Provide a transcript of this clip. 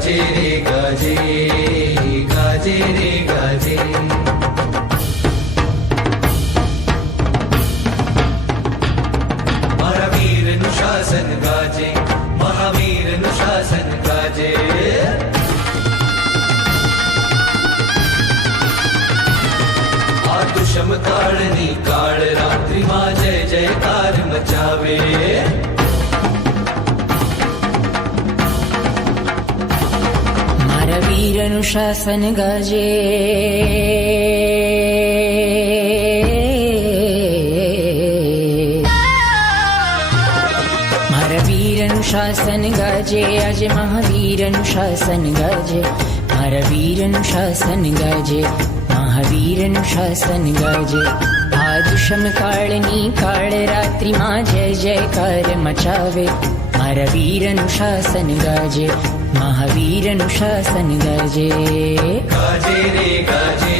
ગાજે રે ગાજે, ગાજે રે ગાજે. મારા વીરનું શાસન ગાજે, મહાવીરનું શાસન ગાજે. આ દુષમ કાળની કાળ રાત્રિમાં જય જયકાર મચાવે. મારા વીરનું શાસન ગાજે, મારા વીરનું શાસન ગાજે, આજે મહાવીરનું શાસન ગાજે. મારા વીરનું શાસન ગાજે, મહાવીરનું શાસન ગાજે. આ દુષમ કાળની કાળ રાત્રિમાં જય જયકાર મચાવે. મારા વીરનું શાસન ગાજે, મહાવીરનું શાસન ગાજે. ગાજે રે ગાજે,